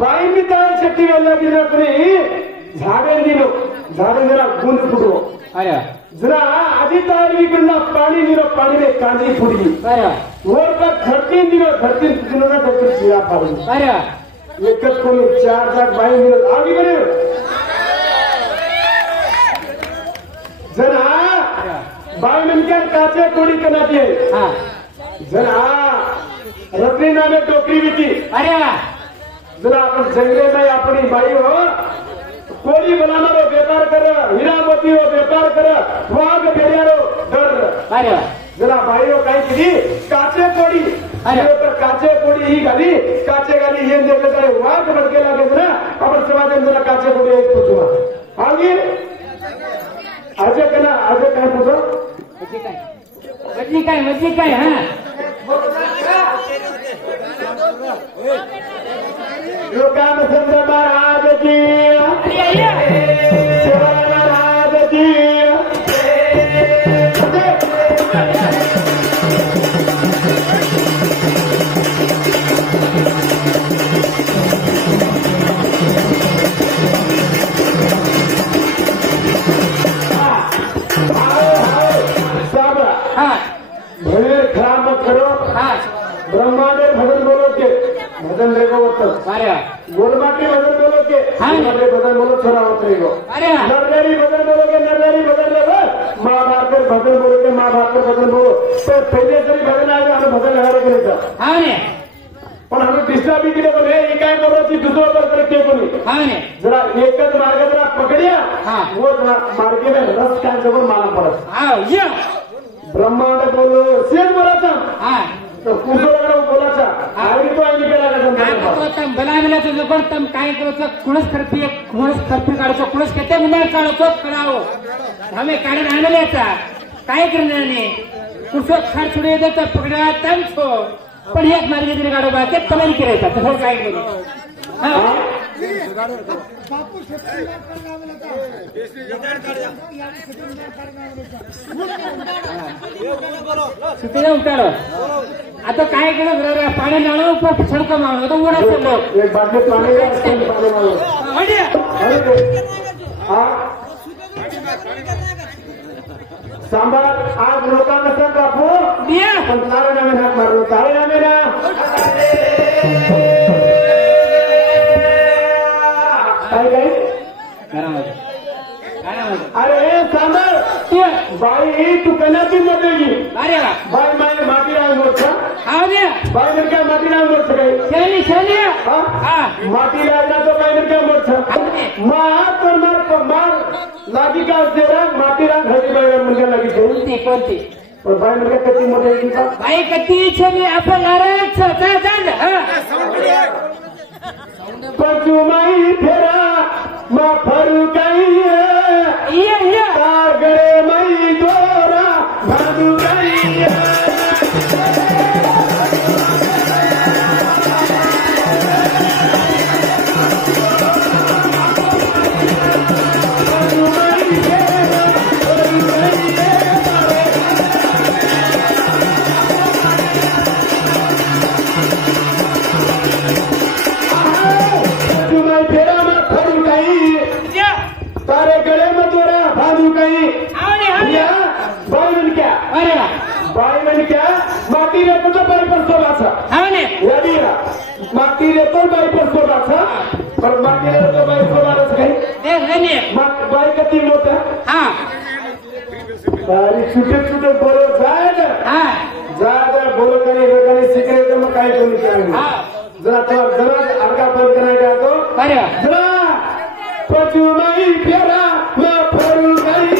बाई मी तर शक्ती वेळेला गेला कोणी झाडे दिलो झाडे जरा गुंद फुटवो अरे जरा आधी तयारी करना पानी दिलो पानी में कांदी फुटगी अरे वर का धरती दिलो धरती दिलो ना धरती चिरा फाडली अरे एकच कोणी 4 लाख बाई दिलो आगी बरे जरा बाई म्हणक्या काचे कोणी कनाती हा जरा रत्नी नामे टोकरी विकी अरे जरा आपण जंगले नाही आपली बाई हो कोणी बनानारो व्यापार कर हीरा मोती हो व्यापार कर वाघ भेड़ियारो डर अरे जरा बाई हो काही केली काचे कोडी तर काचे कोडी ही घाली काचे घाली हे देखले तर वाघ भडके लागे ना आपण समाज जरा काचे कोडी एक पूछवा आगे आजे कना आजे काय पूछो वजनी काय हा लोकांना समजा महाराज की महाराज की भले खराब मत करो ब्रह्मांड भजन बोलो के भजन देखो गोलमा के भजन बोलो के भजन बोलो थोड़ा होते नरनारी भजन बोलो के नरनारी भजन बोलो महाभारत पर भजन बोलो के महाभारत पर भजन बोलो तो पहले से भजन आएगा हमें भजन लगा के पण हमें दिशा भी केले बोले हे काय बोलो ती दुसरं पर करते बोली जरा एकच मार्ग जरा पकड़िया वो जरा मार्गे में रस काय जबर मालूम पड़े ब्रह्मांड बोलो शेष बोलाचा तो कुठं बोलाचा आणि तो आई निघाला बनावल्याचं जबर तम काय करायचं कुणच खर्पी काढायचं कुणच किती मुलार काढायचो करावं आम्ही काढून आणल्याचा काय करणार नाही कुठं खार सोडू येतं पकडा तम छो पण एक मार्गे तरी काढू बा ते कमाई करायचा तसं काय करू उतारो आता काय केलं पाणी नाणं सडक मावलं तर उडायचं लोक एक बाटली पाणी सांभाळ आज लोकांना सांग बापू पण तारे नामे हात मारलो तारे नामे ना काय अरे सांभाळ बाई तू कनाची मदेगी अरे बाई माय माती राव मोठा बाई ने काय माती राव मोठा काही माती रावला तो बाई ने काय मोठा तर मार लागी का तेरा माती राव घरी बाई म्हणजे लागी कोणती पण बाई म्हणजे कधी मोठी बाई कधी छे आपण नारायण पचुमाई फेरा मा फरू काही गळे मई दोरा भादू काही तारे गले में तोरा भादू कहीं बाई मन क्या माटी रे तो बाई पर सोला था यानी माटी रे तो बाई पर सोला था पर माटी रे तो बाई सोला नहीं बाई कती मोठा तारी छुटे बोलो जाए बोलो कहीं सीखने तो मैं काय कोणी क्या जरा अडका बंद करायचा तो जरा पचुमाई फेरा मैं फरू गई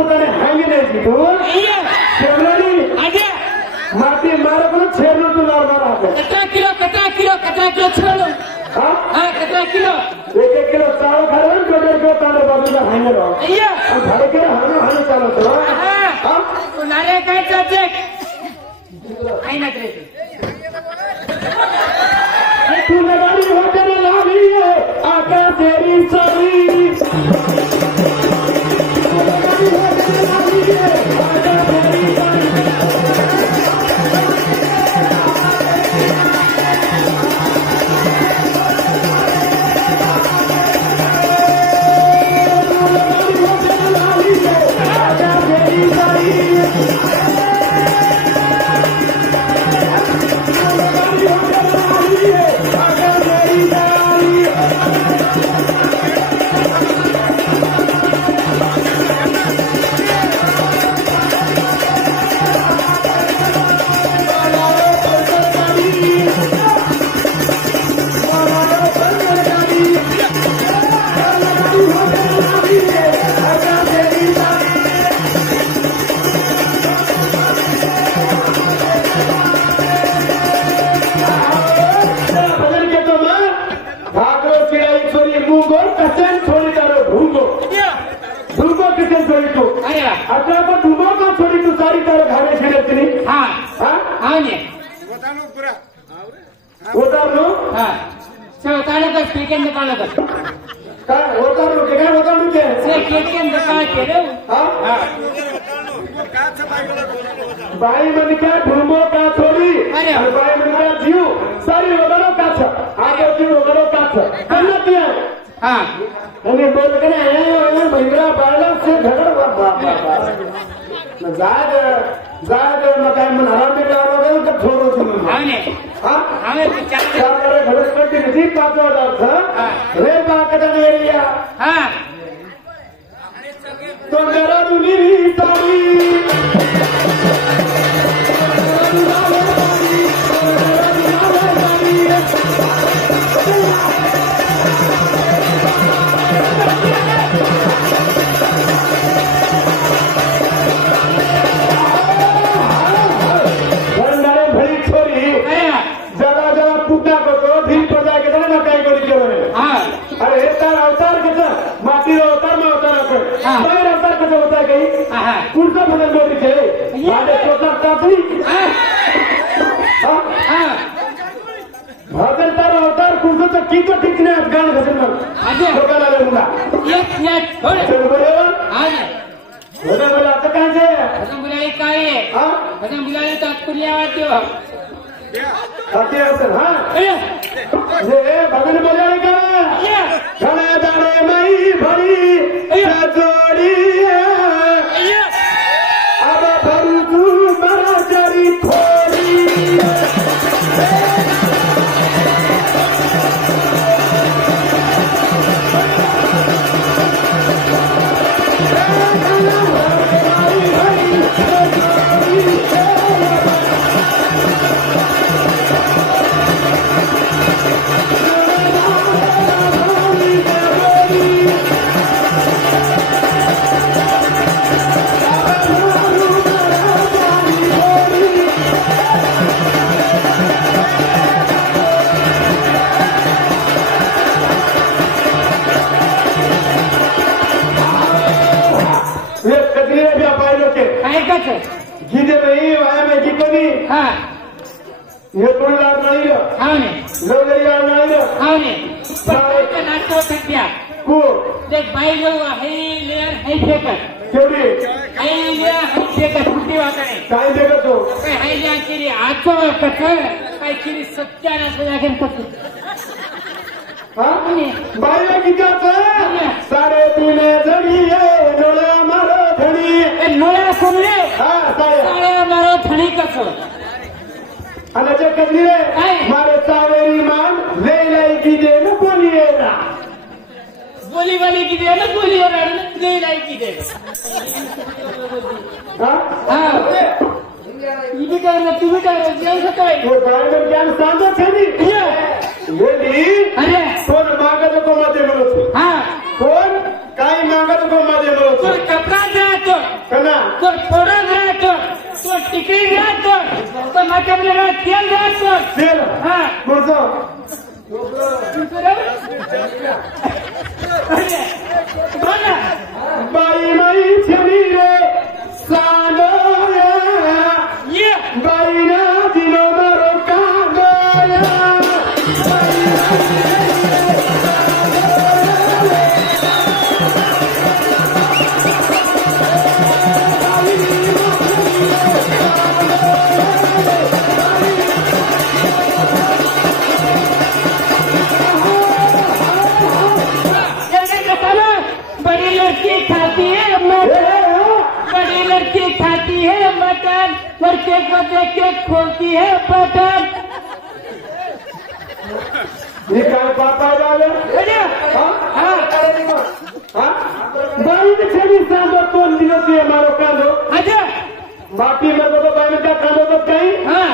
पोताने हांगी नाही तू शेवलानी माती मारा पण छेडलो तू मारा कचरा किलो छेडलो कचरा किलो 1 किलो चावल खाऊन कटर तांदूळ बाजूला हांगे राव झाडे केलं हाणू चालवतो नारे काय चालते काही ना रे तू लगाडी होते लावी आका तेरी सरी बाई मन क्या ढूंढो का छोड़ी बाई मन क्या जीव सारी वगैरह का आगे जीव वगैरह का दिया बोल के महिला बालक से झगड़ जाग काय मन हराम भी डालो तर थोडं सुनून घडत कंटिन्यू 5,000 रे बाकडा एरिया तो जरा दुनी तारी पुढचा बदल मोठीचे भाजलतार अवतार कुर्चं किती ठीक नाही गाणं घासून लोकांना बरोबर आता काय काय तात्पर्य असेल हा भगन बोलावे का दाणे माई भरी जोडी आबा भरू तू मला जरी खोली गीते नाही वाया में गीतनी हे कोणी लाभ नाही लोगरी लाभ नाही नाटक सध्या बाई लोक हे लेअर हे फेकत केवढी हे लेअर हे फेकत कुठे वाटाणे काय देखत हो हे लेअर केली आजचं कसं काय केली सत्यानाश लागेल कसं बाईला गीताचं सारे तुने जडी डोळ्या मारो धणी नोळ्या सोडले साड्या मारो धणी कसं आणि जे कधी रे मारे चावेरी मान लेलाई गीते न बोलिये ना बोली वाली गीते न बोलिये ना लेलाई गीते इथे काय ना तुम्ही काय जेवण काय बाहेर ज्ञान सांगत अरे कोण मागत को मध्ये म्हणत कोण काही मागत को मध्ये म्हणत कपडा द्या इकडे राहतो तर माझ्याकडे तेल राहतो तेल हा पुढचं बाई बाई छेली रे सानोया ये बाई ना दिलो मारो कांदोया बड़ी लड़की खाती है मटन बड़ी लड़की खाती है मटन लड़के को देख के खोलती है बटन हे काय पापा झालं बाई छेली सांगो 2 दिवस ये मारो कांदो अच्छा बाकी मेरे को बाई में क्या कांदो तो कहीं हाँ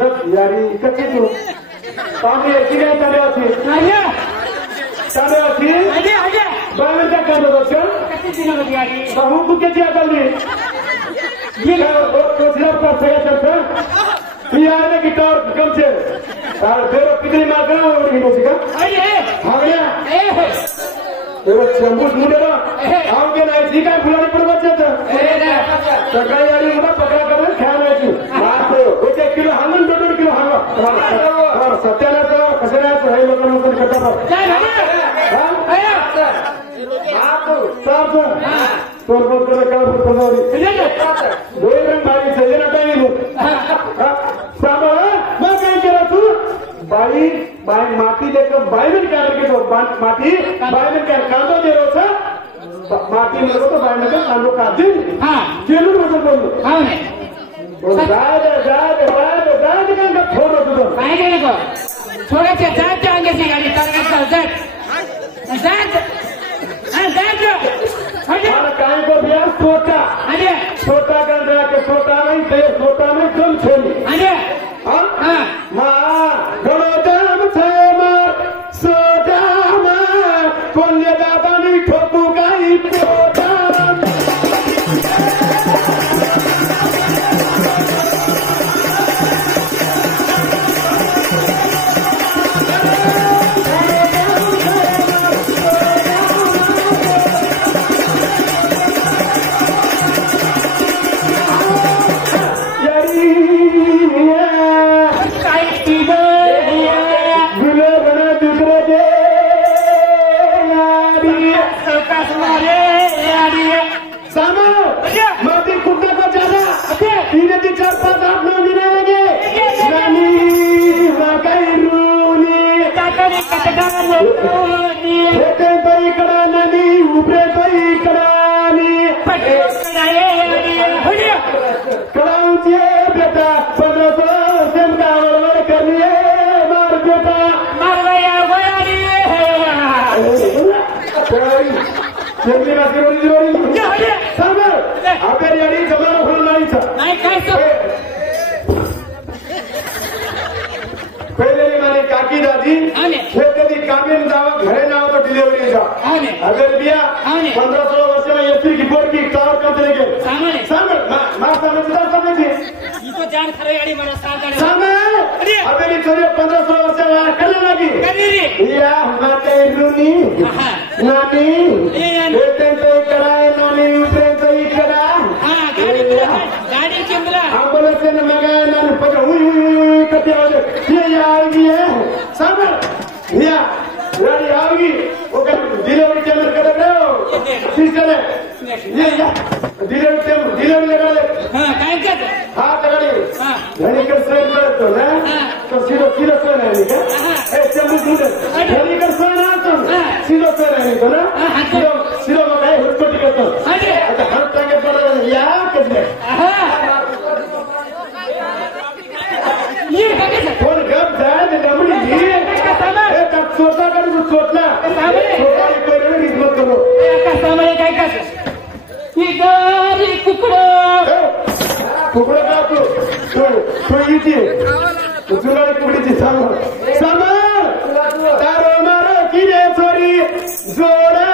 दस यारी कच्ची तू पानी ऐसी नहीं चले होती अच्छा चले होती अच्छा अच्छा बाई में क्या कांदो तो चल कितने दिनों में यारी कहूँ तू क्या क्या कर ली ये तो सिर्फ कर सके चलते तू यार ने गिटार कम से फिर कितनी मार करना वो नहीं होगा अरे हाँ भैया ए तेरा चंबूस मुझे ना आओगे ना जी का फुलाने पड़ बच्चे तो सकाळी यारी मुला पकड़ा कर ख्याल रखी मार तो एक किलो हालन 2 किलो हालो और सत्याला तो कसरा तो है लोगों को करता पर चल हां आया आप साहब तो बोल कर का प्रदारी दो रंग भाई सजे ना टाइम साहब मैं क्या करा तू बाई बाई माटी लेकर बाई में क्या करके तो माटी बाई में क्या कांदो दे रहा था माटी में तो बाई में कांदो काट दी हाँ केलू मतलब बोल हाँ नहीं जाए का छोड़ो तू काय गेले को थोडे ते जात अंगाची गाडी तरगा जात जात हां जात और काय को बिया छोटा अरे छोटा कर रहा के छोटा नहीं कम छोली अरे हां हां मां घणो दाम छे मां सोटा मां कोल्ले दादा नी ठोकू गाई पोटा पहले मारी काकी दादी खेत कामी जाओ घरे जाओ तो डिलीवरी जाओ अगर बिया 15-16 वर्ष में एसपी की बोर्ड की टावर कब देंगे माँ समझदार समझी जान खरे गाडी मला अबे छोरी 15-16 वर्ष में करने लगी या माता रूनी नानी तो कराए नानी ऊपर तो ही करा गाडी चिंबला एम्बुलेंस ने मगा नानी पकड़ हुई कते आवे ये आएगी है सामने या गाड़ी आएगी वो डिलीवरी टेबल कर दे सिस्टर ये डिलीवरी लगा ले हां काय कर हां गाड़ी गाड़ी का साइड में तो ना तो सीधा से नहीं क्या ए चम्मू दूध गाड़ी का साइड ना तो सीधा से नहीं तो ना सीधा मगा है हुटपटी का तो अच्छा हर टाके पर या कितने ये काय कर कोण गप जाए ते डबली घी ए तब सोचा कर तो सोचना सोचा कोई नहीं हिम्मत करो का सामने काय कर ये गाडी कुकड़ो कुकड़ा का तो इथे तुला कुकड़ीची सामान तारो मारो किरे चोरी जोडा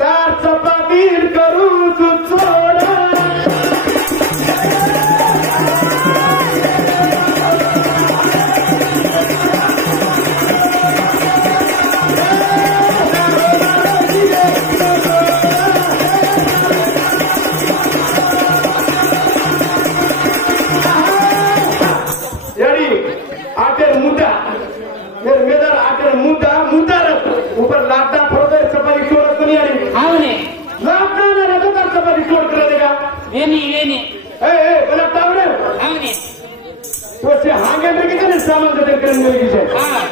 तार चपातीर करू तू चोडा આગળ મુદ્દા ઉપર લાકડા ફરતો સપાટી છોડ કોની આડી હા ને લાકડા ને રતો તાર સપાટી છોડ કરે દેગા વેની એ બના તાવડે હા ને તો છે હાંગે ને કીધું ને સામાન કદર કરીને લઈ છે હા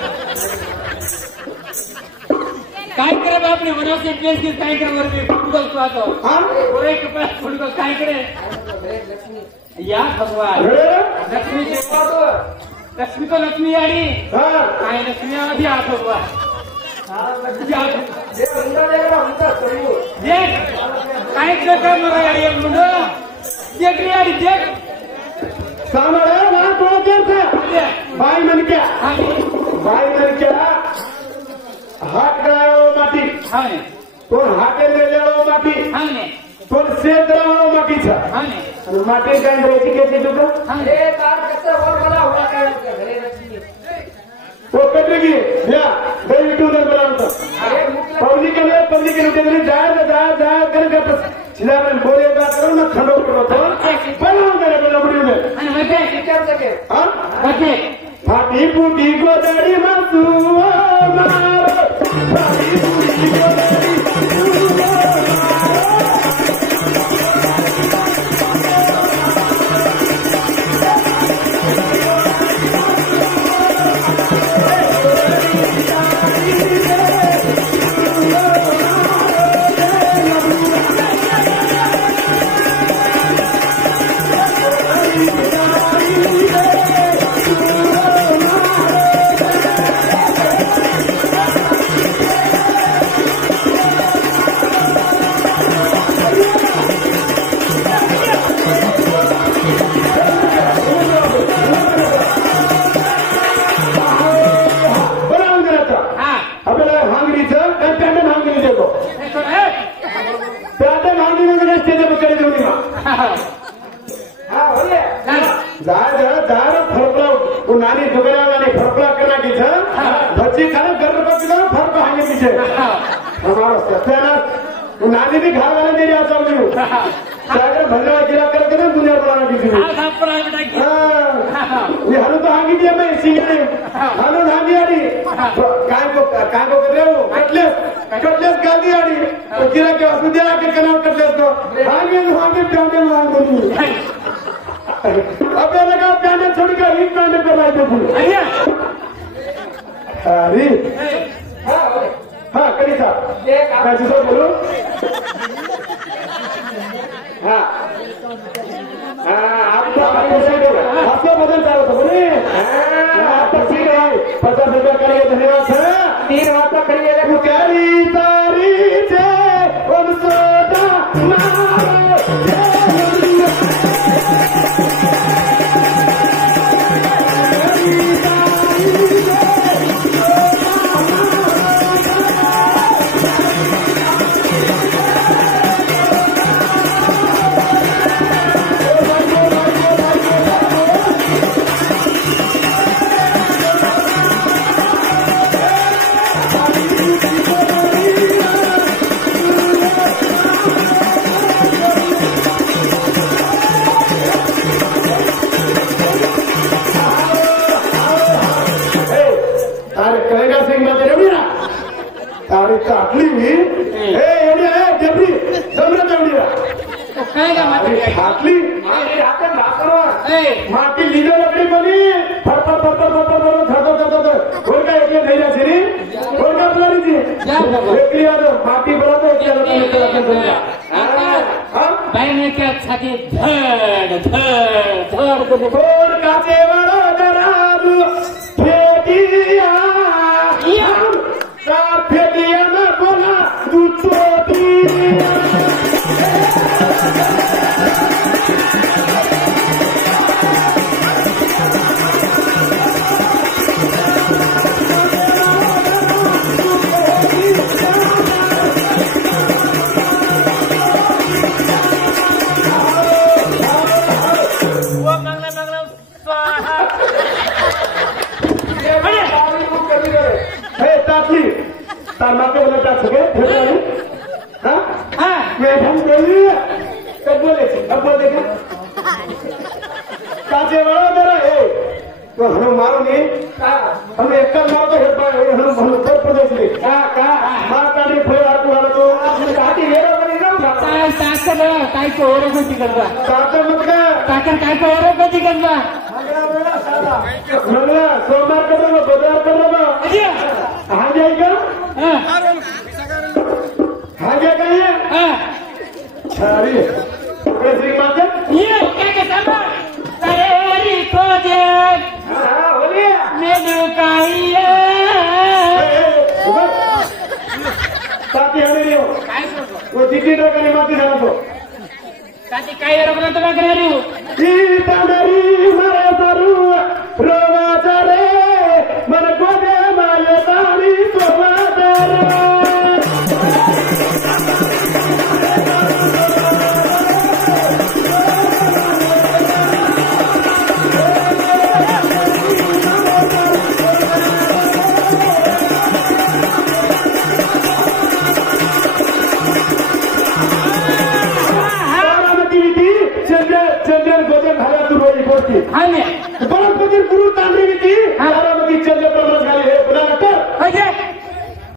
काय करे बापरे वनवासी प्लेस की काय करे वर फुटबॉल तो आता हां ओरे के पास फुटबॉल काय करे या भगवान लक्ष्मी के पातो लक्ष्मी तो लक्ष्मी आडी हां काय लक्ष्मी आधी आ भगवान हां लक्ष्मी आ जे अंडा देगा अंडा सरियो देख काय कर मरा आडी एक मुंडो देख रे आडी देख सामने वहां तो देर से भाई मन क्या भाई मन क्या हात गळावो माती हा ने कोण हाते मेल्यावो माती हा ने कोण सेद्रावो मातीचा हा ने आणि माती काय द्यायची केली तुका अरे तार कसं वर मला हुआ काय घरे लक्ष्मी वो कटले की या दही टूनर बनावतो अरे पब्लिक के उठे जाय कर सीधा में बोले बात करो ना खंडो करो तो बनाओ मेरे को लबड़ी में आणि वटे विचार सके हां वटे फाटी फूटी गोदड़ी मासू मारो फाटी फूटी गोदड़ी नानी दुगड़ा नानी फरफला करना की था बच्ची खाने गर्भ पर भी फर्क हांगे पीछे हमारा सत्यानाश नानी भी खा वाले मेरी आशा में हूँ सागर भंडा गिरा करके ना दुनिया बनाना किसी ने ये हनु तो हांगी दिया मैं इसी के हनु हांगी आड़ी काय को कर रहे हो कटलेस गाली आड़ी तो गिरा के हॉस्पिटल आके कनाल कटलेस को हांगी प्याने मांग अबे लगा प्याने छोड़ कर ही प्याने पे लाई दे अरे हाँ करी साहब कैसे सर बोलो हाँ आपका बदल चालू था बोले आपका सीट है 50 रुपया करिए धन्यवाद सर 3 वार्ता करिए करी तारी से माटी लीलो लकड़ी बनी फर माटी बना भाई ने क्या छाती धड़ धड़ धड़ काचे वाला जराब फेटिया फेटिया ना बोला तू छोटी तार मापे बोला टाक सके हाँ मैं हम बोली कब बोले कब बोल देखा काचे वाला जरा है तो हम मारो नहीं हम एक मारो तो हेड हम काय ओरख होती गरबा काका मग का काका काय ओरख होती गरबा मंगला सोमवार कर रहा बुधवार कर रहा हाँ जाएगा हाँ क्या कहिए अरे श्रीमान ये क्या कहता तैयारी खोजे हाँ बोलिए मेनू काइए साथी हमें नहीं हो काय करतो वो चिट्ठी ड्राइवर माती जाना तो साथी काय रबना तो बाकी राहिली सीतांडरी मरे सरू रोवाचा रे मन कोदे माले तारी सोवाचा रे चंद्र गोदे घाला तू रोजी बोलती हा ने बरं गुरु तांबरी होती